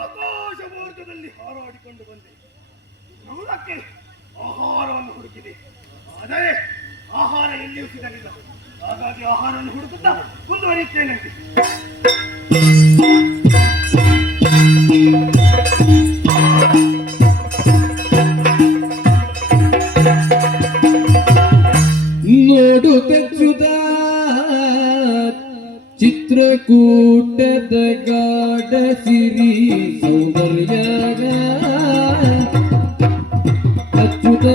ಆಕಾಶ ಮಾರ್ಗದಲ್ಲಿ ಹಾರಾಡಿಕೊಂಡು ಬಂದೆ. ನೂರಕ್ಕೆ ಆಹಾರವನ್ನು ಹುಡುಕಿದೆ. ಆದರೆ ಆಹಾರ ಎಲ್ಲಿಯೂ ಸಿಗಲಿಲ್ಲ. ಹಾಗಾಗಿ ಆಹಾರವನ್ನು ಹುಡುಕುತ್ತಾ ಮುಂದುವರಿಯುತ್ತೇನಂತೆ. ನೋಡು ತೆಚ್ಚುದ ಚಿತ್ರಕೂಟದ ಗಾಢ ಸಿರಿ ಸೌಂದರ್ಯಗ ಅಚ್ಚುತ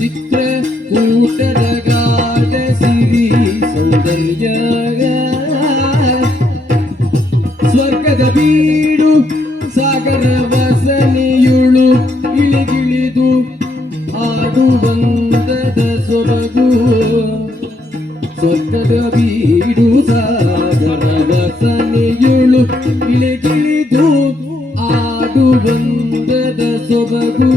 ಚಿತ್ರಕೂಟದ ಗಾಢ ಸಿರಿ ಸೌಂದರ್ಯ ಸ್ವರ್ಗದ ಬೀಡು ಸಾಗರ ವಸನೆಯುಳು ಇಳಿಗಿಳಿದು ಆಡುವಂದದ ಸೊಬಗು. ಸ್ವರ್ಗದ ಬೀಡು ಸಾಗರ ವಸನೆಯುಳು ಇಳಿಗಿಳಿದು ಆಡುವಂದದ ಸೊಬಗು.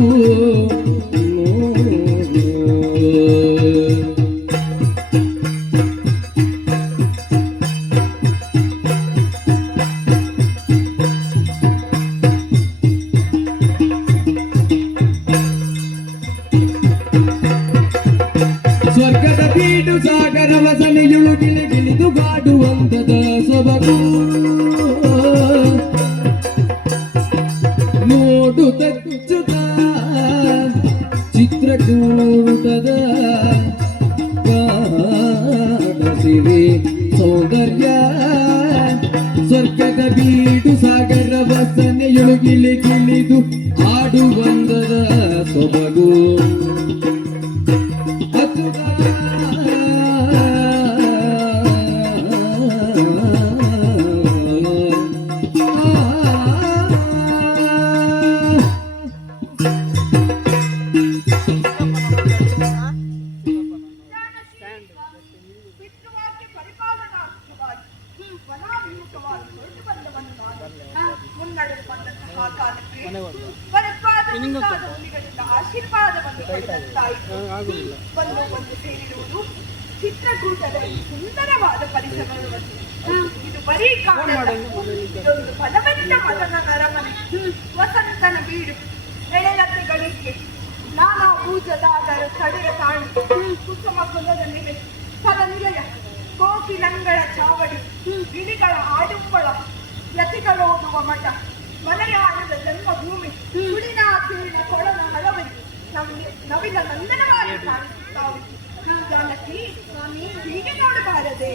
ಸ್ವರ್ಗದ ಬೀಡು ಸಾಗರ ವಸನೆಯುಳು ಗಿಳಿಗಿಳಿದು ಬಾಡುವಂತದ ಸೊಬಗು. ನೋಡು ತಚ್ಚುತ ಚಿತ್ರಕೂಟದ ಗಾಢ ಸಿರಿ ಸೌಂದರ್ಯ ಸ್ವರ್ಗದ ಬೀಡು ಸಾಗರ ವಸನೆಯುಳು ಗಿಳಿಗಿಳಿದು ಆಡುವಂದದ ಸೊಬಗು. ಆಶೀರ್ವಾದವನ್ನು ಬಂದು ಸೇರಿರುವುದು ಚಿತ್ರಕೂಟದ ಈ ಸುಂದರವಾದ ಪರಿಸರವನ್ನು. ಇದು ಬರೀ ಇದೊಂದು ಫಲವತ್ತ ಮದನ ಅರಮನೆ, ವಸಂತನ ಬೀಡು, ಎಳೆಲತೆಗಳಿಗೆ ನಾನಾ ಭೂಜದಾದರು ತಡೆಯ ತಾಳು, ಕುಸುಮ ಕುಲದ ನೆಲೆ, ಸರನಿಲಯ, ಕೋಕಿಲಂಗಳ ಚಾವಡಿ, ಗಿಳಿಗಳ ಆಡುಂಬಳ, ಯತಿಗಳೋದುವ ಮಠ, ಮಲಯಾಳದ ಜನ್ಮಭೂಮಿ, ಕುಡಿನ ತೀರಿನ ಕೊಳನ ಹಳವರಿ, ನವಿಲ ನಂದನವಾಗಿ ಕಾಣಿಸುತ್ತಾವೆ. ಜಾನಕಿ, ಹೀಗೆ ನೋಡಬಾರದೆ.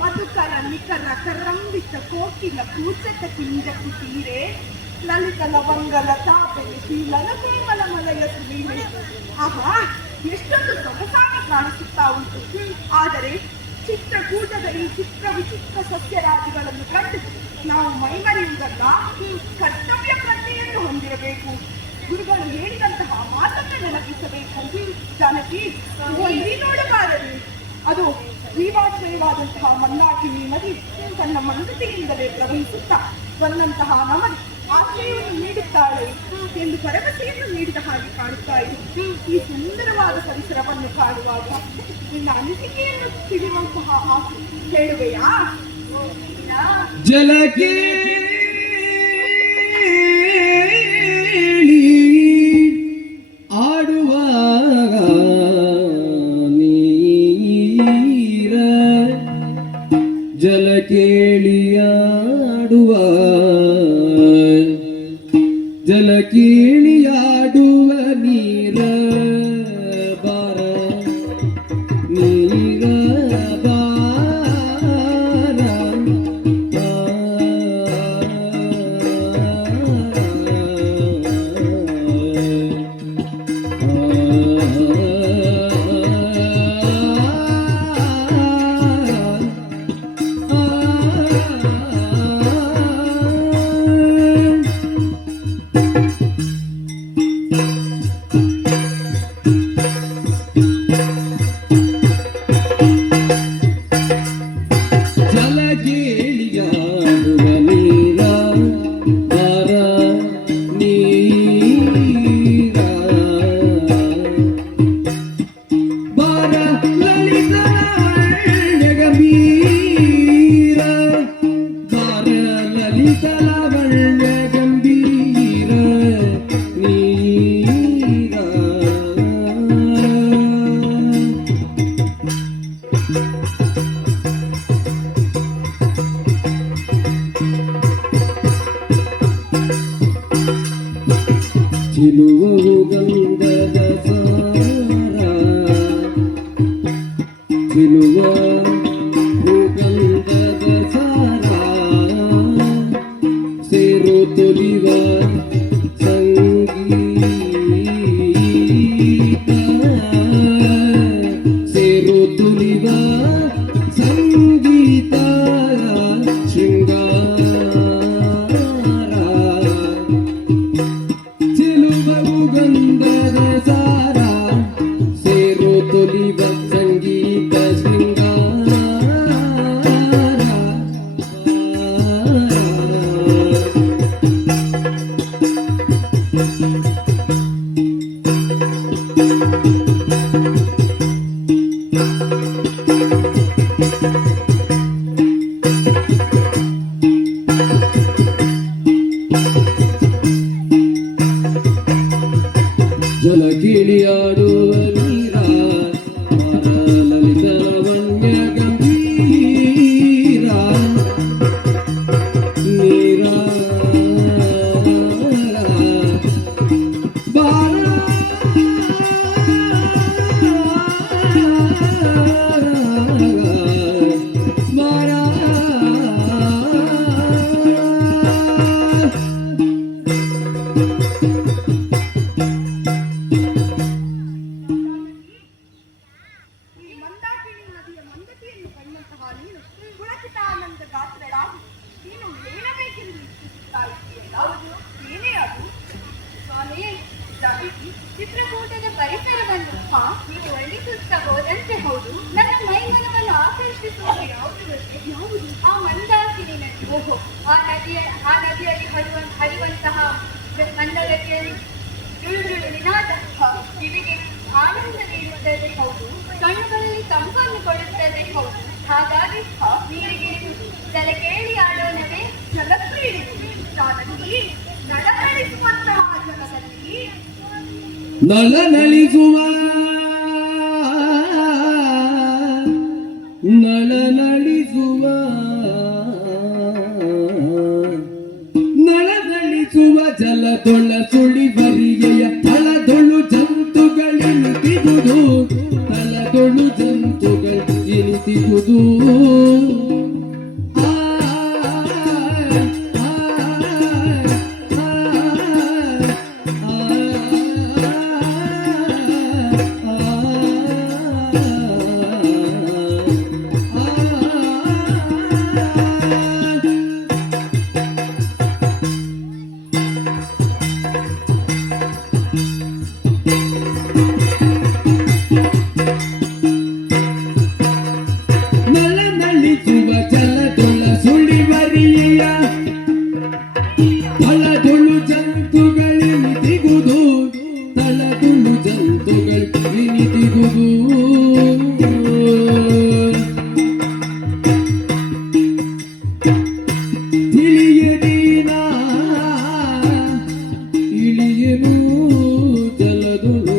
ಮಧುಕರ ನಿಕರ ಕರಂಬಿತ ಕೋಕಿಲ ಕೂಚಕ ಕಿಂಜಕು ತೀರೆ, ಲಲಿತ ಲವಂಗಲ ತಾಪೆಲೆ ಶೀಲನ ಕೋಮಲ ಮಲಯ ಸುಲೀಲೆ. ಆಹಾ, ಎಷ್ಟೊಂದು ಸೊಗಸಾಗಿ ಕಾಣಿಸುತ್ತಾ ಉಂಟು. ಆದರೆ ಚಿತ್ರಕೂಟದ ಈ ಚಿತ್ರ ವಿಚಿತ್ರ ಸಸ್ಯರಾಜಿಗಳನ್ನು ಕಂಡು ನಾವು ಮೈಮರೆಯುವುದಲ್ಲ, ಕರ್ತವ್ಯ ಪ್ರಜ್ಞೆಯನ್ನು ಹೊಂದಿರಬೇಕು. ಗುರುಗಳು ಹೇಳಿದಂತಹ ಮಾತನ್ನು ನೆನಪಿಸಬೇಕು. ಜಾನಕಿ, ಇಲ್ಲಿ ನೋಡಬಾರದು. ಅದು ಜೀವಾಶ್ರಯವಾದಂತಹ ಮಂದಾಕಿನಿ ನದಿ ತನ್ನ ಮಂದತೆಯಿಂದಲೇ ಪ್ರವಹಿಸುತ್ತಾ ಬಂದಂತಹ ನಮಗೆ ಆಶ್ರಯವನ್ನು ನೀಡುತ್ತಾಳೆ ಎಂದು ಭರವಸೆಯನ್ನು ನೀಡಿದ ಹಾಗೆ ಕಾಣುತ್ತಾ ಇದೆ. ಈ ಸುಂದರವಾದ ಪರಿಸರವನ್ನು ಕಾಣುವಾಗ ನಿನ್ನ ಅನಿಸಿಕೆಯನ್ನು ತಿಳಿಯುವಂತಹ ಆಸೆ ಹೇಳುವೆಯಾ? ಜಲಕೇ ಆಡುವಾಗ ನೀರ, ಜಲ ಕೇಳಿಯಾಡುವ, ಜಲ ಕೇಳಿಯಾಡುವ ನೀರ ಬಾರ, ನೀರ ಬಾರ, ಜಲ ಕೇಳಿ ಚಿಲುವವು ಗಂಧದ ಸಾರ ಚಿಲುವವು ಗಂಧದ ಸಾರ ಸೇರು ತೊಲಿವ ಸಂಗೀತ ಸೇರು ತುಲಿವ ಸಂಗೀತ ಶೃಂಗಾರ ಚೆಲುವವು ಗಂಧದ ಸಾರ ಸೇರು ತುಲಿವ ಸಂಗೀತ ಶೃಂಗಾರ ಜಲ ಕಿಳಿಯಾಡುವ ನೀರ ಲಲಿತ ಲಾವಣ್ಯ ಗಂಭೀರ ನೀರ ಬಾರ ಈ ಮಂದಾಕಿನಿ ನದಿಯ ಮಂದತೆಯನ್ನು ಕಂಡಂತಹ ನೀನು ಪುಳಕಿತಾನಂದ ಗಾತ್ರಳಾಗಿ ನೀನು ಹೇಳಬೇಕೆಂದು ಇಚ್ಛಿಸುತ್ತಾ ಇದ್ದೀಯಲ್ಲ ಏನೇ ಅದು ಸ್ವಾಮಿಯೇ ಜಾನಕಿ ಚಿತ್ರಕೂಟದ ಪರಿಸರವನ್ನು ನೀವು ವರ್ಣಿಸುತ್ತಾ ಹೋದಂತೆ ಹೌದು ನನ್ನ ಮೈಮನವನ್ನು ಆಕರ್ಷಿಸುವುದು ಯಾವುದು ಆ ಮಂದಾಕಿನಿ ನದಿ ಓಹೋ ಆ ನದಿಯಲ್ಲಿ ಹರಿಯುವಂತಹ ಮಂದಗತಿಯ ಜುಳುಜುಳು ನಿನಾದ ಕಿವಿಗೆ ಆನಂದ ನೀಡುತ್ತದೆ ಹೌದು ಕಣ್ಣುಗಳಲ್ಲಿ ತಂಪನ್ನು ಕೊಡುತ್ತದೆ ಹೌದು ಹಾಗಾಗಿ ನೀರಿಗೆ ಜಲ ಕೇಳಿ ಆಡೋಣವೇ ಜಲಕ್ರೀಡೆ ಜಾನಕಿ ನಳನಳಿಸುವಂತಹ ಜಲದಲ್ಲಿ ನಳನಳಿಸುವ ನಳನಳಿಸುವ ನಳನಳಿಸುವ ಜಲದೊಳ ಸುಳಿವರಿಗೆಯ ತಳದೊಳು ಜಂತುಗಳಿನಿತಿಗುದು ತಳದೊಳು ಜಂತುಗಳಿನಿತಿಗುದು ನಳನಳಿಸುವ ಜಲದೊಳ ಸುಳಿವರಿಯ ತಳದೊಳು ಜಂತುಗಳಿನಿತಿಗುದು ತಳದೊಳು ಜಂತುಗಳಿನಿತಿಗುದು ತಿಳಿಯದೀನ ಇಳಿಯನು ಜಲದೊಳು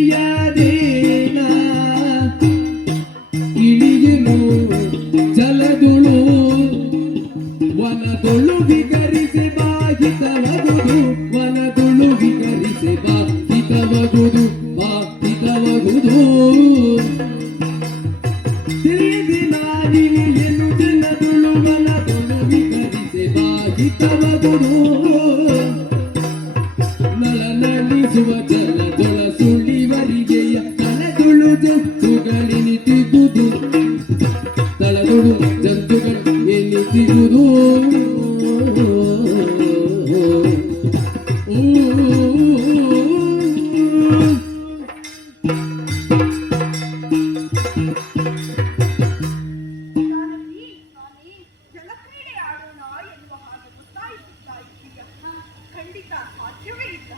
ತಿಳಿಯದೇನ ಇಳಿಯನು ಜಲದುಳು ವನದೊಳು ವಿಗರಿಸಿ ಬಾಹಿತವಗುದು ವನದೊಳು ವಿಗರಿಸಿ ಬಾಹಿತವಗುದು ಬಾಹಿತವಗುದು ತಿಳಿದಿನ ಇಳಿಯನು ಜಲದುಳು ವನದೊಳು ವಿಗರಿಸಿ ಬಾಹಿತವಗುದು ನಳನಳಿಸುವ ಜಲದೊಳ ಸುಳಿವರಿಗೆಯ ತಳದೊಳು ಜಂತುಗಳಿನಿತಿಗುದು ತಳದೊಳು ಜಂತುಗಳಿನಿತಿಗುದು ಜಾನಕಿ ಸ್ವಾಮಿ ಜಲಕ್ರೀಡೆ ಆಡೋಣ ಎನ್ನುವ ಹಾಗೆ ಒತ್ತಾಯಿಸುತ್ತಾ ಇದ್ದೀಯ ಖಂಡಿತ ಸಾಧ್ಯವೇ ಇಲ್ಲ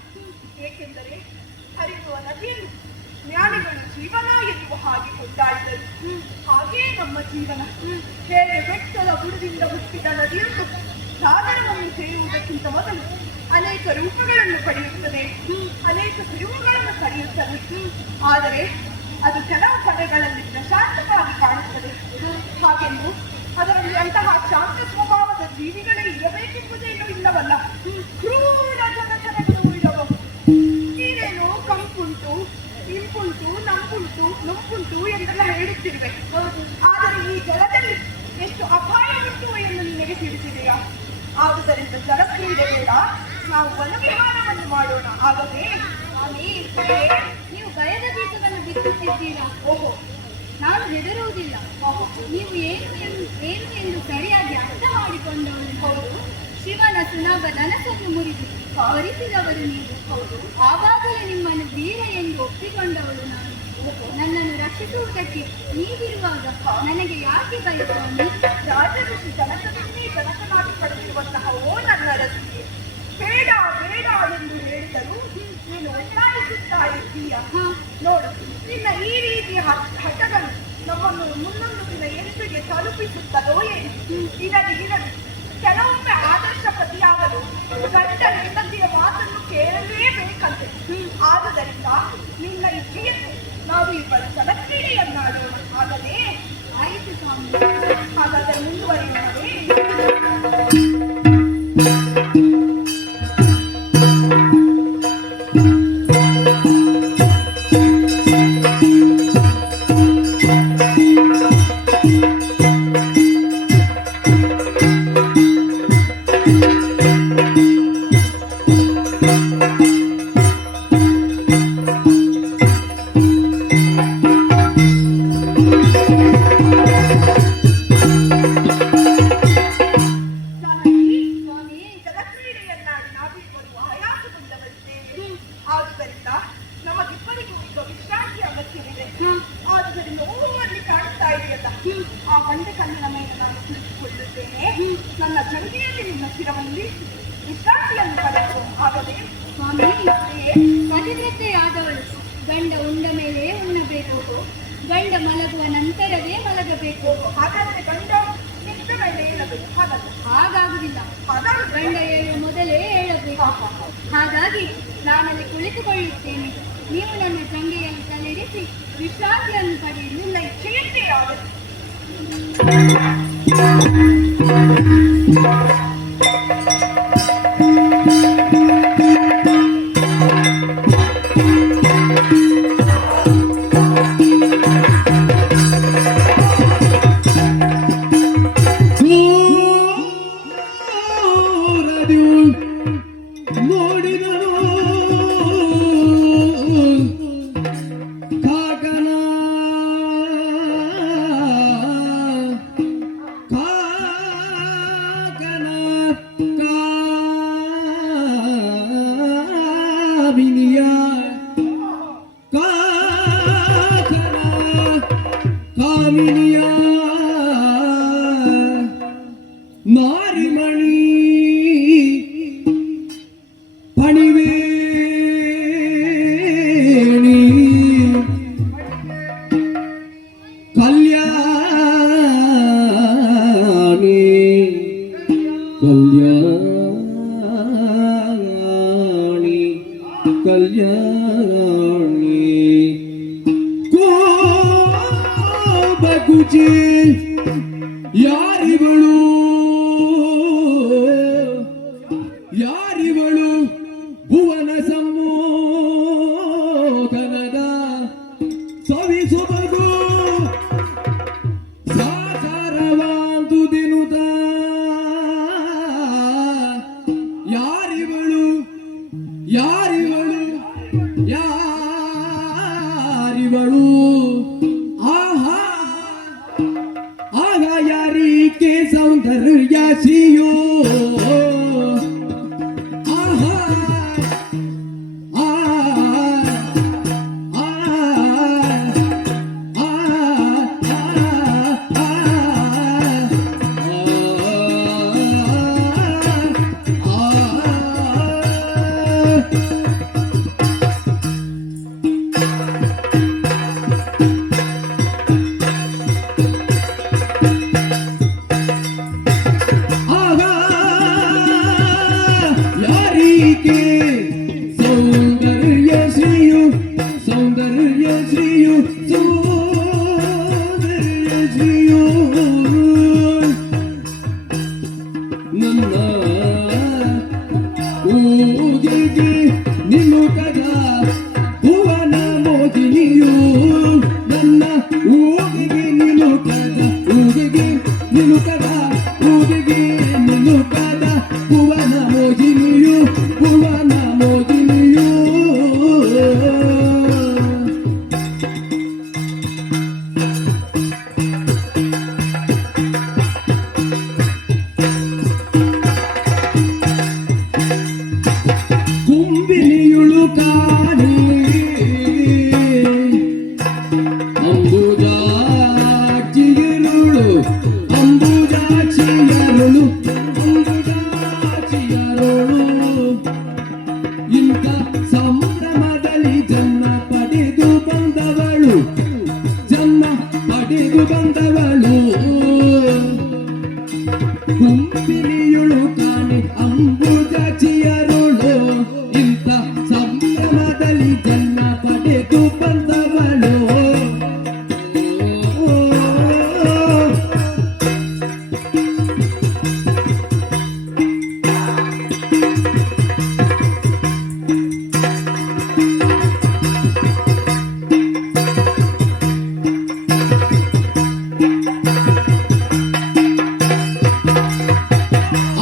ಏಕೆಂದರೆ ಹರಿಯುವ ನದಿಯನ್ನು ಜ್ಞಾನಿಗಳು ಜೀವನ ಎನ್ನುವ ಹಾಗೆ ಕೊಂಡಾಡಿದರು ಹಾಗೇ ನಮ್ಮ ಜೀವನ ಹೇಗೆ ಬೆಟ್ಟದ ಬುಡದಿಂದ ಹುಟ್ಟಿದ ನದಿಯನ್ನು ಸಾಗರವನ್ನು ಸೇರುವುದಕ್ಕಿಂತ ಮೊದಲು ಅನೇಕ ರೂಪಗಳನ್ನು ಪಡೆಯುತ್ತದೆ ಅನೇಕ ತಿರುವುಗಳನ್ನು ಪಡೆಯುತ್ತದೆ ಆದರೆ ಅದು ಕೆಲವು ಕಡೆಗಳಲ್ಲಿ ಪ್ರಶಾಂತವಾಗಿ ಕಾಣುತ್ತದೆ ಹಾಗೆಂದು ಅದರಲ್ಲಿ ಅಂತಹ ಶಾಂತ ಸ್ವಭಾವದ ಜೀವಿಗಳೇ ಇರಬೇಕೆಂಬುದೇನು ಇಲ್ಲವಲ್ಲ. ಕ್ರೂರ ಜನಗಳು ಇಲ್ಲವೋ. ನೀನೇನು ಕಂಪುಂಟು, ಇಂಪುಂಟು, ನುಂಪುಂಟು ಎಂದೆಲ್ಲ ಹೇಳುತ್ತಿರುವೆ. ಆದರೆ ಈ ಜಲದಲ್ಲಿ ಎಷ್ಟು ಅಪಾಯ ಉಂಟು ಎಂದು ನಿನಗೆ ತಿಳಿಸಿದೆಯಾ? ಆದುದರಿಂದ ಜಲಕ್ರೀಡೆ ಬೇಡ, ನಾವು ವನವಿಹಾರವನ್ನು ಮಾಡೋಣ. ಆಗಲೇ ನೀವು ಭಯದ ಬೀಜವನ್ನು ಬಿತ್ತುತ್ತಿದ್ದೀರಾ. ಓಹೋ, ನಾನು ಹೆದರುವುದಿಲ್ಲ. ನೀವು ಏನು ಎಂದು ಸರಿಯಾಗಿ ಅರ್ಥ ಮಾಡಿಕೊಂಡವಳು. ಹೌದು. ಶಿವನ ಸುಲಭ ನನಸನ್ನು ಮುರಿದು ವರಿಸಿದವರು ನೀವು. ಆವಾಗಲೇ ನಿಮ್ಮನ್ನು ವೀರ ಎಂದು ಒಪ್ಪಿಕೊಂಡವಳು ನಾನು. ನನ್ನನ್ನು ರಕ್ಷಿಸುವುದಕ್ಕೆ ನೀವಿರುವಾಗ ನನಗೆ ಯಾಕೆ ಭಯ ಸ್ವಾಮಿ? ರಾಜಋಷಿ ಜನಕನನ್ನೇ ಜನಕನಾಗಿ ಪಡೆದಿರುವಂತಹ ಓ ನನ್ನ ರಸಿಕೆ, ಬೇಡ ಬೇಡ ಎಂದು ಹೇಳಿದರು ನೀನು ಒತ್ತಾಯಿಸುತ್ತಾ ಇದ್ದೀಯ. ನೋಡು, ನಿನ್ನ ಈ ರೀತಿಯ ಹಠಗಳು ನಮ್ಮನ್ನು ಮುಂದೊಂದು ದಿನ ಎದುರಿಗೆ ತಲುಪಿಸುತ್ತದೋ ಏನು? ಇರಲಿ. ಕೆಲವೊಮ್ಮೆ ಆದರ್ಶ ಪತಿಯಾಗಲು ಗಂಡ ಹೆಂಡತಿಯ ಮಾತನ್ನು ಕೇಳಲೇಬೇಕಂತೆ. ಆದುದರಿಂದ ನಿನ್ನ ಇಚ್ಛೆಯನ್ನು ನಾವು ಇಬ್ಬರ ಜಲಕ್ರೀಡೆಯನ್ನಾಡೋಣ. ಆಗಲೇ ಆಯಿತು ಸ್ವಾಮಿ. ಹಾಗಾದರೆ ಮುಂದುವರಿಯೋಣವೇ? ಆದುದರಿಂದ ನಮಗಿಬ್ಬರಿಗೂ ಈಗ ವಿಶ್ರಾಂತಿ ಅಗತ್ಯವಿದೆ. ಆದುದರಿಂದ ಓವಲ್ಲಿ ಕಾಣ್ತಾ ಇದೆಯಲ್ಲ, ಆ ಬಂಡೆ ಕಲ್ಲಿನ ಮೇಲೆ ನಾನು ಕುಳಿತುಕೊಳ್ಳುತ್ತೇನೆ. ನನ್ನ ಜಂಗಿಯಲ್ಲಿ ನಿನ್ನ ಶಿರವನ್ನು ವಿಶ್ರಾಂತಿಯನ್ನು ಪಡೆದು. ಆಗಲೇ ಸ್ವಾಮಿ, ಪತಿವ್ರತೆಯಾದವಳು ಗಂಡ ಉಂಡ ಮೇಲೆ ಉಣ್ಣಬೇಕು, ಗಂಡ ಮಲಗುವ ನಂತರವೇ ಮಲಗಬೇಕು. ಹಾಗಾದರೆ ಗಂಡ ನಿಂತ ಮೇಲೆ ಹೇಳಬೇಕು. ಹಾಗಾಗುವುದಿಲ್ಲ. ಗಂಡ ಹೇಳುವ ಮೊದಲೇ ಹೇಳಬೇಕು. ಹಾಗಾಗಿ ನಾನಲ್ಲಿ ಕುಳಿತುಕೊಳ್ಳುತ್ತೇನೆ. ನೀವು ನನ್ನ ಜಂಗೆಯಲ್ಲಿ ತಲೆರಿಸಿ ವಿಶ್ರಾಂತಿಯನ್ನು ಪಡೆಯಲು ನಿನ್ನ ಇಚ್ಛೆಯಂತೆ ಯಾವುದು? ಮಾರಿಮಣಿ ಪಣಿವೇಣಿ ಕಲ್ಯಾಣಿ ಕಲ್ಯಾಣಿ ಕೋಬಗುಜಿ ಯಾರಿವಳು ಭುವನ ಸಂಮೋಹನದ ಸವಿಸುಬದು ಸಾಕಾರವಾಂದು ದಿನುದ ಯಾರಿವಳು ಆಹಾ ಆಗ ಯಾರಿಕೆ ಸೌಂದರ್ಯ ಊಗಿಗೆ ನಿಲುಕದ ಊಗಿಗೆ ನಿಲುಕದ ಊಗಿಗೆ ನಿಲುಕದ ಭುವನ ಮೋಹಿನಿಯು ಭುವನ ಮೋಹಿನಿಯು ಕುಂಬಿನಿಯುಳು ಕಾಣಿ ಅಂಬುಜಾಕ್ಷಿಯರುಳು ಅಂಬುಜಾಕ್ಷಿಯರುಳು ಅಂಬುಜಾಕ್ಷಿಯರುಳು ಇಂಥ ಸಂಭ್ರಮದಲ್ಲಿ ಜನ್ಮ ಪಡೆದು ಬಂದವಳು ಜನ್ಮ ಪಡೆದು ಬಂದವಳು ಕುಂಬಿನಿಯುಳು ಕಾಣಿ ಅಂಬುಜಾಕ್ಷಿಯರುಳು ಇಂಥ ಸಂಭ್ರಮದಲ್ಲಿ ಜನ್ಮ ಪಡೆದು ಬಂದವಳು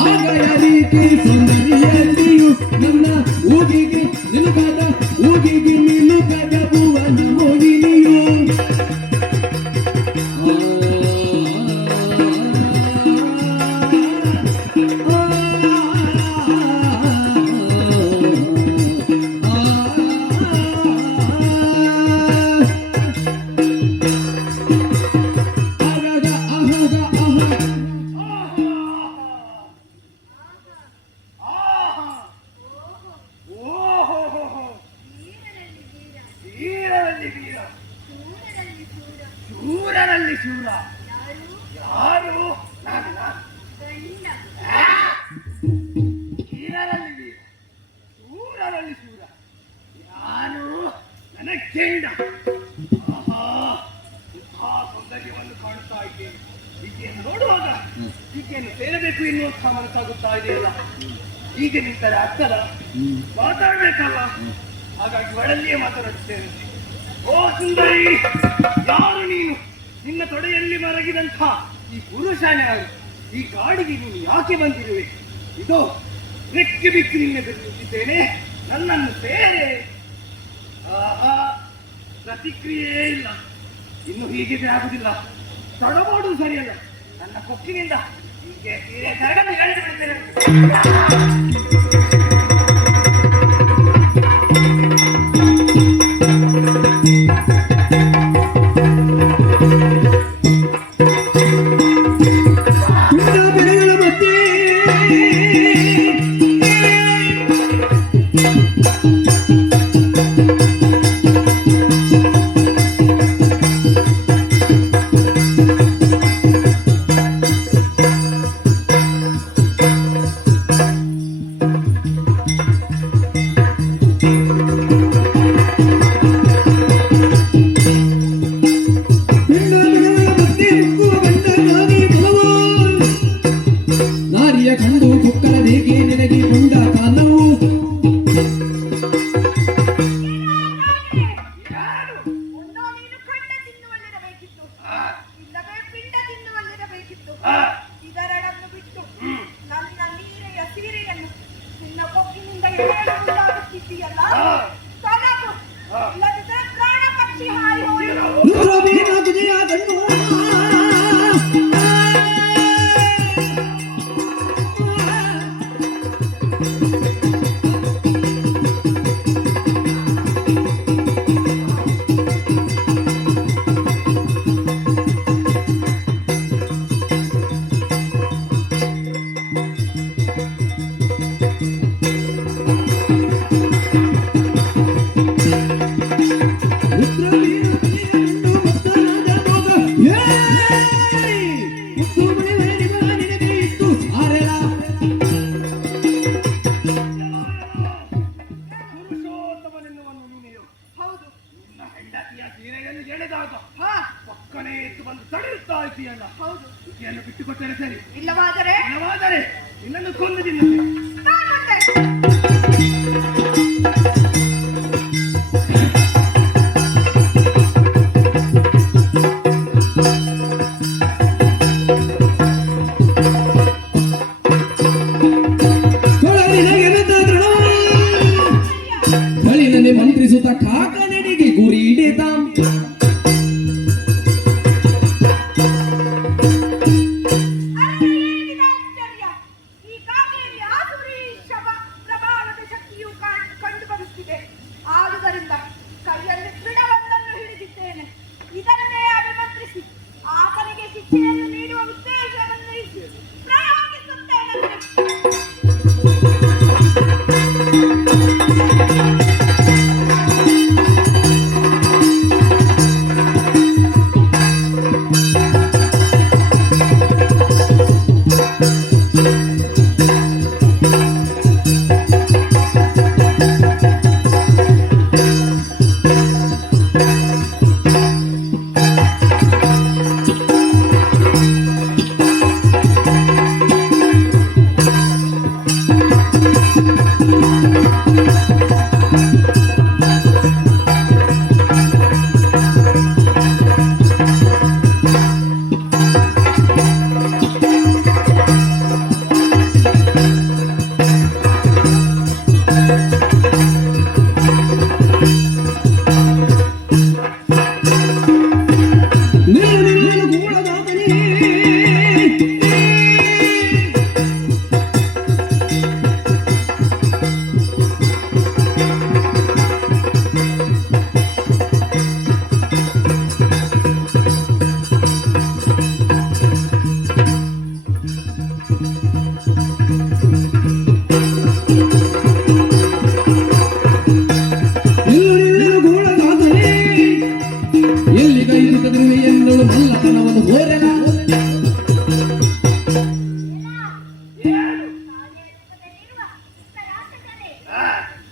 ಆಗಯ ರೀತಿ ಸೌಂದರ್ಯದಲ್ಲಿಯೂ ನನ್ನ ಊಗಿಗೆ ನಿಲುಕದ ಊಗಿಗೆ ನಿಲುಕದ ಭುವನ ಮೋಹಿನಿಯು ಅಹಗ ಅಹಗ ಅಹ ವೀರರಲ್ಲಿ ವೀರ ಶೂರರಲ್ಲಿ ಶೂರ ಶೂರರಲ್ಲಿ ಶೂರ ಯಾರು ಯಾರು ನಾನು ಗಂಡ ವೀರರಲ್ಲಿ ವೀರ ಶೂರರಲ್ಲಿ ಶೂರ ಯಾರು ನನ್ನ ಕೆಂಡ ಆಹಾ ಇಂಥ ಸೌಂದರ್ಯವನ್ನು ಕಾಣುತ್ತಾ ಇದ್ದೇನೆ ಈಕೆಯನ್ನು ನೋಡುವಾಗ ಈಕೆಯನ್ನು ಸೇರಬೇಕು ಎನ್ನುವಂಥ ಮನಸ್ಸಾಗುತ್ತಾ ಇದೆಯಲ್ಲ ಹೀಗೆ ನಿಂತರೆ ಆಗ್ತದ ಮಾತಾಡ್ಬೇಕಲ್ಲ ಹಾಗಾಗಿ ಒಳಲ್ಲಿಯೇ ಮಾತನಾಡುತ್ತೇನೆ ಓ ಸುಂದರಿ ಯಾರು ನೀನು ನಿನ್ನ ತೊಡೆಯಲ್ಲಿ ಮರಗಿದಂಥ ಈ ಪುರುಷನೇ ಯಾರು ಈ ಕಾಡಿಗೆ ನೀನು ಯಾಕೆ ಬಂದಿರುವೆ ಇದು ಬೆಕ್ಕಿ ಬಿಕ್ಕಿ ನಿನ್ನೆದುರು ನಿಂತಿದ್ದೇನೆ ನನ್ನನ್ನು ಸೇರೆ ಆಹಾ ಪ್ರತಿಕ್ರಿಯೆ ಇಲ್ಲ ಇನ್ನು ಹೀಗಿದ್ರೆ ಆಗುದಿಲ್ಲ ತಡ ಮಾಡುವುದು ಸರಿಯಲ್ಲ ನನ್ನ ಕೊಕ್ಕಿನಿಂದ ಹೀಗೆ ಸೀರೆ ಕರಗನ್ನು ಎಳೆದು ಬಿಡ್ತೇನೆ. ಬೆಳೆಗಳ ಮಧ್ಯೆ ನಾರಿಯ ಕಂಡು ಕುಕ್ಕರದಿಗೆ ನಿನಗೆ ಮುಂಡ ಕಾಲವು ಯಾರು ಒಂದೋ ನೀನು ಖಂಡ ತಿನ್ನುವಲ್ಲಿರಬೇಕಿತ್ತು ಇಲ್ಲವೇ ಪಿಂಡ ತಿನ್ನುವಲ್ಲಿರಬೇಕಿತ್ತು ಆ, ಇದೆರಡನ್ನು ಬಿಟ್ಟು ನನ್ನ ನೀರೆಯ ಸೀರೆಯನ್ನು ನಿನ್ನ ಕೊಕ್ಕಿನಿಂದ ಎಳೆಯಲು ಮುಂದಾಗುತ್ತಿದ್ದೀಯಲ್ಲ ತೊಲಗು ಇಲ್ಲದಿದ್ದರೆ ಪ್ರಾಣ ಪಕ್ಷಿ ಹಾರಿ ಹೋಗಿ ರುದ್ರವೀರ ವಿಜಯದನ್ನು ಪುರುಷೋತ್ತಮನೆನ್ನುವನು ನೀನೆಯೋ ಹೌದು ನಿನ್ನ ಹೆಂಡತಿಯ ಸೀರೆಯನ್ನು ಎಳೆದಾಗ ಹಾ ಪಕ್ಕನೆ ಎದ್ದು ಬಂದು ತಡೆಯುತ್ತಾ ಇದ್ದೀಯಲ್ಲ ಹೌದು ಈಕೆಯನ್ನು ಬಿಟ್ಟುಕೊಟ್ಟರೆ ಸರಿ ಇಲ್ಲವಾದರೆ ಇಲ್ಲವಾದರೆ ನಿನ್ನನ್ನು ಕೊಂದು ತಿನ್ನುತ್ತೆ ಮುಂದೆ ಇಚ್ಛೆಯನ್ನು ನೀಡುವ ಉದ್ದೇಶವನ್ನು ಪ್ರಯೋಗಿಸುತ್ತೇನೆ. ಎನ್ನುಳು ಮಲ್ಲತನವನ್ನು ಹೋರೆನ ಕಾವ್ಯರೂಪದಲ್ಲಿರುವ ಉತ್ತರಾಸಕನೇ ಹಾ,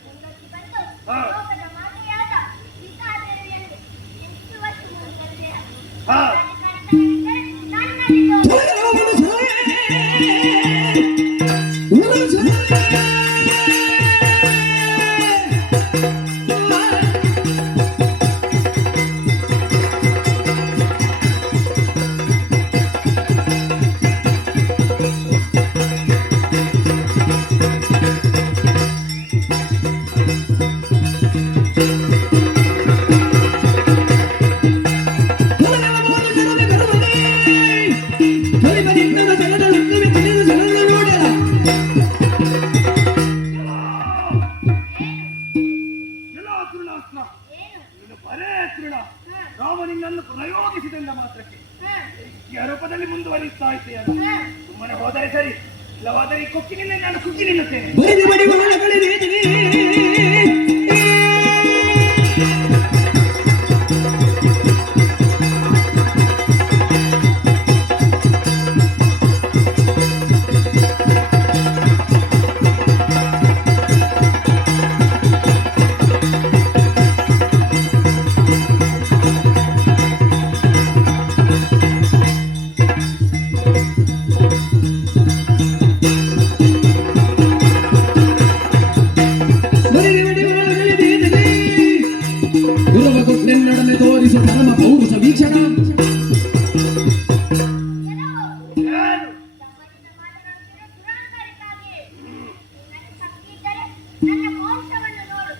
ಮುಂದಕ್ಕೆ ಬಂದು ಹಾ. ಲೋಕದ ಮಾತೆಯಾದ ಸೀತಾದೇವಿಯನ್ನು ಎನಿಸುವಷ್ಟು ಮುಂದರದೆ ಹಾ. ನನ್ನಲ್ಲಿ ಎಲ್ಲ ತೃಣಾಸ್ತ್ರ ಏನು ನೀನು ಬರೇ ತೃಣ. ರಾಮ ನಿನ್ನನ್ನು ಪ್ರಯೋಗಿಸಿದಂದ ಮಾತ್ರಕ್ಕೆ ಈ ರೂಪದಲ್ಲಿ ಮುಂದುವರಿಸ್ತಾ ಇದ್ದೀಯಲ್ಲ. ಸುಮ್ಮನೆ ಹೋದರೆ ಸರಿ, ಇಲ್ಲವಾದರೆ ಈ ಕೊಕ್ಕಿನಿಂದ ನಾನು ಕುಗ್ಗಿ ನಿಲ್ಲುತ್ತೇನೆ. ಬಡಿ ಬಡಿ ಬಾಣಗಳಿದೆ ಗುರುವ ಕೊಟ್ಟೆನ್ನಡನೆ ತೋರಿಸುವ ಪರಮ ಪೌರುಷ ವೀಕ್ಷಕ ಏನು? ತಮ್ಮನಿಂದ ಮಾತನಾಡುತ್ತಿರೋ ದುರಾಂಕಾರಿಕಾಗಿ ನಿನಗೆ ಶಕ್ತಿ ಇದ್ದರೆ ನನ್ನ ಪೌರುಷವನ್ನು ನೋಡು.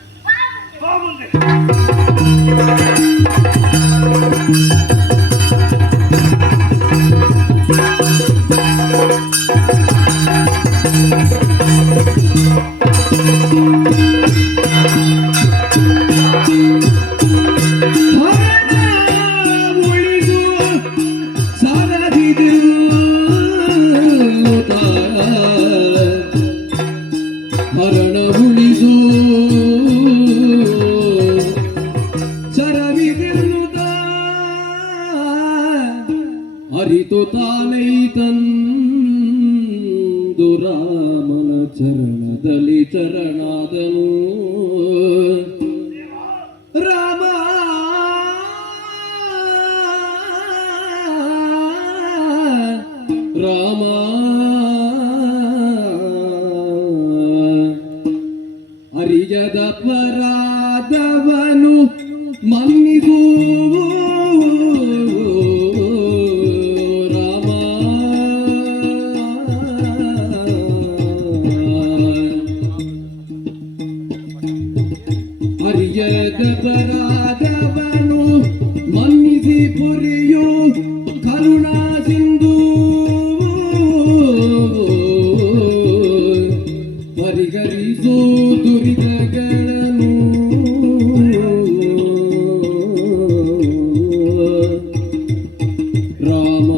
ಬಾ ಮುಂದೆ. ಬಾ ಮುಂದೆ. ಉಳಿದು ಸಾರದಿದು ಹರಣ ಉಳಿದು ಸರವಿದೆನ್ನುತ್ತ ಅರಿತು ತಾನೈತಂದು ರಾಮನ ಚರಣದಲ್ಲಿ ಚರಣಾದನು. ರಾಮ ರಾಮ ಅರಿಯದ ಪರಾಧವನು ಮನ್ನಿದು ರಾಮ ಅರಿಯದ ಪರಾಧವನು ಮನ್ನಿಸಿ ಪುರಿಯು ಕರುಣಾ ಸಿಂಧು ಪರಿಹರಿಸು ದುರಿತಗಳನ್ನು ರಾಮ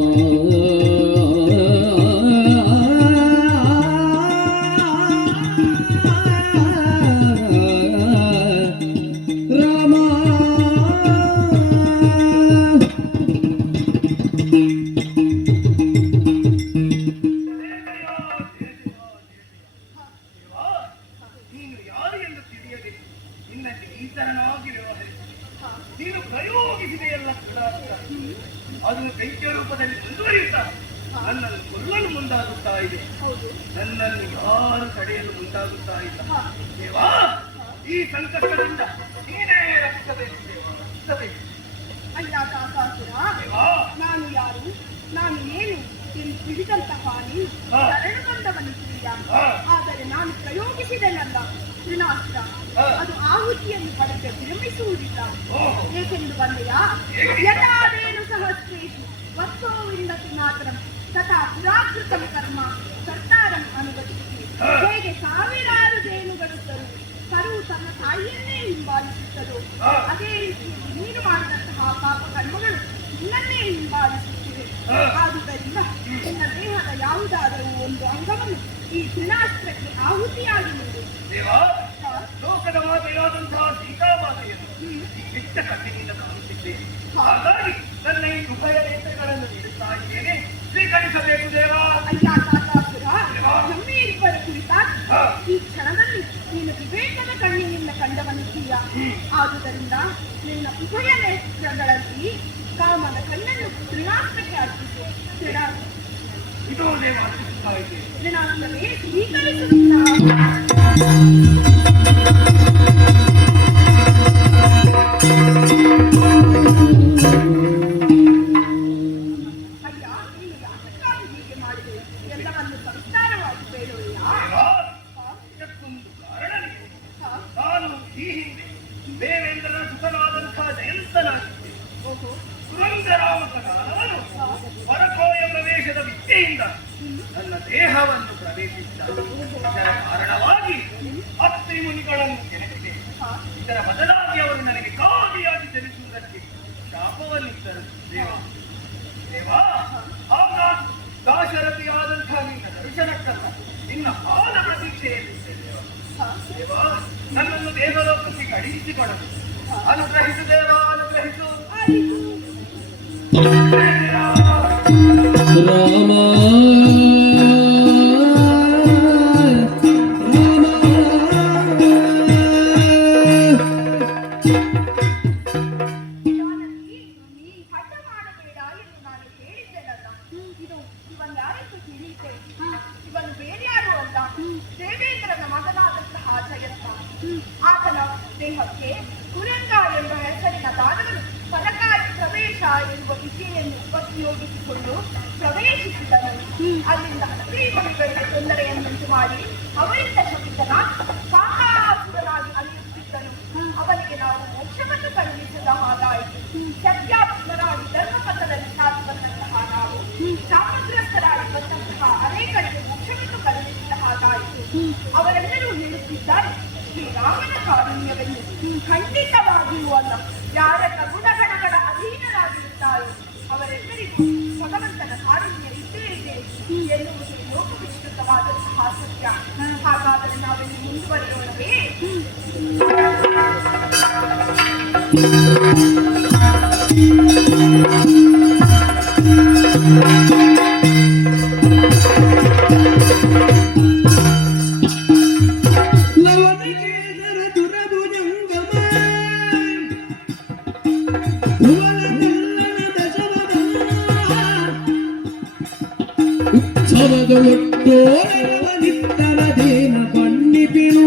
ಅದು ದೈತ್ಯ ರೂಪದಲ್ಲಿ ಮುಂದುವರಿಯುತ್ತಾ ನನ್ನನ್ನು ಕೊಲ್ಲಲು ಮುಂದಾಗುತ್ತಾ ಇದೆ. ಹೌದು. ನನ್ನನ್ನು ಯಾರು ತಡೆಯಲು ಮುಂದಾಗುತ್ತಾ ಇಲ್ಲ. ಹಾ. ದೇವಾ, ಈ ಸಂಕಷ್ಟದಿಂದ ನೀನೇ ರಕ್ಷಿಸಬೇಕು ದೇವಾ, ರಕ್ಷಿಸಬೇಕು. ಅಯ್ಯ ಕಾಕಾಸುರ, ದೇವಾ, ನಾನು ಯಾರು, ನಾನು ಏನು ಎಂದು ತಿಳಿದಂತಹ ನೀನು ಹಾ. ಶರಣು ಬಂದವನಿದ್ದೀಯ. ಹಾ. ಆದರೆ ನಾನು ಪ್ರಯೋಗಿಸಿದೆನಲ್ಲ ತೃಣಾಸ್ತ್ರ, ಹಾ. ಅದು ಆಹುತಿಯನ್ನು ಪಡೆದು ವಿರಮಿಸುವುದಿಲ್ಲ. ಓಹೋ. ಏಕೆಂದು ಬಂದೆಯ? ಏಕೆ? ಯಥಾದೇನು ಸಹಸ್ರೇಷು ವಸ್ತೋವಿಂದ ಮಾತ್ರ ತಥಾ ಪುರಾಕೃತಂ ಕರ್ಮ ಕರ್ತಾರಂ ಅನುಭವಿಸಿ. ಹಾ. ಹೇಗೆ ಸಾವಿರಾರು ಜೇನುಗಳು ಕರು ತನ್ನ ತಾಯಿಯನ್ನೇ ಹಿಂಬಾಲಿಸುತ್ತದೋ ಹಾ. ಅದೇ ರೀತಿಯಲ್ಲಿ ನೀನು ಮಾಡಿದಂತಹ ಪಾಪ ಕರ್ಮಗಳು ನಿನ್ನನ್ನೇ ಹಿಂಬಾಲಿಸುತ್ತಿವೆ. ಹಾ. ಆದುದರಿಂದ ನಿನ್ನ ದೇಹದ ಯಾವುದಾದರೂ ಒಂದು ಅಂಗವನ್ನು ಈ ತೃಣಾಸ್ತ್ರಕ್ಕೆ ಆಹುತಿಯಾಗಿ ನೀಡು. ದೇವಾ, ಲೋಕದ ಮಾತೆಯಾದಂತಹ ಸೀತಾಮಾತೆಯನ್ನು ಈ ಕೆಟ್ಟ ಕಣ್ಣಿನಿಂದ ಕಾಣುತ್ತಿದ್ದೇನೆ. ಹಾಗಾಗಿ ನನ್ನ ಈ ಉಭಯ ನೇತ್ರಗಳನ್ನು ನೀಡುತ್ತಾ ಇದ್ದೇನೆ, ಸ್ವೀಕರಿಸಬೇಕು ದೇವಾ. ಅಯ್ಯ ಕಾಕಾಸುರ, ನಮ್ಮ ಇಬ್ಬರ ಕುರಿತಾಗಿ ಹಾ. ಈ ಕ್ಷಣದಲ್ಲಿ ನೀನು ವಿವೇಕದ ಕಣ್ಣಿನಿಂದ ಕಂಡವನಿದ್ದೀಯ. ಆದುದರಿಂದ ನಿನ್ನ ಉಭಯ ನೇತ್ರಗಳಲ್ಲಿ ಕಾಮದ ಕಣ್ಣನ್ನು ತೃಣಾಸ್ತ್ರಕ್ಕೆ ಅರ್ಪಿಸು. ಇದು ದೇವಾ, ಅರ್ಪಿಸುತ್ತಾ ಇದ್ದೇನೆ. ತೃಣಾಸ್ತ್ರವೇ ಸ್ವೀಕರಿಸುತ್ತಾ. ಅಯ್ಯ, ನೀನು ಯಾತಕ್ಕಾಗಿ ಹೀಗೆ ಮಾಡಿದೆ ಎಲ್ಲವನ್ನು ಸಂಸ್ಕಾರವಾಗಿ ಬೇಡುವೆಯಾ? ದೇವಾ, ಇದಕ್ಕೊಂದು ಕಾರಣವಿದೆ. ನಾನು ಈ ಹಿಂದೆ ದೇವೇಂದ್ರನ ಸುತನಾದಂತಹ ಜಯಂತನಾಗಿದ್ದೆ. ಓಹೋ. ಸುರಂಗರಾಮಕನ ನಾನು ಪರಕೋಯ ಪ್ರವೇಶದ ವಿದ್ಯೆಯಿಂದ ನನ್ನ ದೇಹವನ್ನು ಪ್ರವೇಶಿಸಿದ. ಇದರ ಕಾರಣವಾಗಿ ಅತ್ರಿ ಮುನಿಗಳನ್ನು ಗೆಲ್ಲಿಸಿದೆ. ಇದರ ಬದಲಾಗಿ ಅವರು ನನಗೆ ಕಾದಿಯಾಗಿ ಚಲಿಸುವುದಕ್ಕೆ ಶಾಪವನ್ನಿತ್ತರು. ದೇವಾ, ಹಾಗಾಗಿ ದಾಶರಥಿಯಾದಂತಹ ನಿನ್ನ ದರ್ಶನಕ್ಕಲ್ಲ ನಿನ್ನ ಪಾದ ಪ್ರತೀಕ್ಷೆಯಲ್ಲಿದ್ದೆ. ದೇವಾ, ನನ್ನನ್ನು ದೇವಲೋಕಕ್ಕೆ ಕಳುಹಿಸಿಕೊಡಲು ಅನುಗ್ರಹಿಸು ದೇವಾ, ಅನುಗ್ರಹಿಸು. ರಾಮ ಹಠ ಮಾಡಬೇಡ ಎಂದು ನಾನು ಹೇಳಿದ್ದೇನಲ್ಲ. ಇದು ಇವನ್ ಯಾರೆಂದು ತಿಳಿಯುತ್ತೆ. ಇವನು ಬೇರೆ ಯಾರು ಅಲ್ಲ, ದೇವೇಂದ್ರನ ಮಗನಾದಂತಹ ಜಯಂತ. ಆತನ ದೇಹಕ್ಕೆ ಕುರಂಗ ಎಂಬ ಹೆಸರಿನ ದಾನವರು ಪದಕಾರಿ ಪ್ರವೇಶ ಎನ್ನುವ ವಿದ್ಯೆಯನ್ನು ಉಪಯೋಗಿಸಿಕೊಂಡು ಪ್ರವೇಶಿಸಿದನು. ಅಲ್ಲಿಂದ ಸ್ತ್ರೀಮಣಿಗಳಿಗೆ ತೊಂದರೆಯನ್ನುಂಟು ಮಾಡಿ ಅವರಿಂದ ಶಪಿತನ ಕಾಕಾಸುರನಾಗಿ ಅಲಿಯುತ್ತಿದ್ದನು. ಅವನಿಗೆ ನಾವು ಮೋಕ್ಷವನ್ನು ಕಳುಹಿಸಿದ ಹಾಗಾಯಿತು. ಸತ್ಯಾತ್ಮರಾಗಿ ಧರ್ಮಪಥದಲ್ಲಿ ಸಾಧು ಬಂದಂತಹ ನಾವು ಶಾಪಗ್ರಸ್ತರಾಗಿ ಬಂದಂತಹ ಅನೇಕರಿಗೆ ಮೋಕ್ಷವನ್ನು ಕಳುಹಿಸಿದ ಹಾಗಾಯಿತು. ಅವರೆಲ್ಲರೂ ಹೇಳುತ್ತಿದ್ದಾರೆ, ಶ್ರೀರಾಮನ ಕಾರುಣ್ಯವೆಂದು. ಖಂಡಿತವಾಗಿಯೂ ಅಲ್ಲ. ಯಾರ ಗುಣಗಣಗಳ ಅಧೀನರಾಗಿರುತ್ತಾರೋ ಅವರೆಲ್ಲರಿಗೂ ಭಗವಂತನ ಕಾರುಣ್ಯ ಇದ್ದೇ ಇದೆ ಎನ್ನುವುದು ಲೋಕವಿಸ್ತೃತವಾದಂತಹ ಸತ್ಯ. ಹಾಗಾದರೆ ನಾವೆಲ್ಲಿ ಮುಂದುವರಿಯೋಣವೇ? ಲವನಿಕೇತರ ದುರಭುಜಂಗಮ ಭುವನಗಲ್ಲನ ದಶವದನ ಉತ್ಸವದ ಒಟ್ಟೋರವನಿತ್ತನ ದೇನ ಬಣ್ಣಿಪಿನು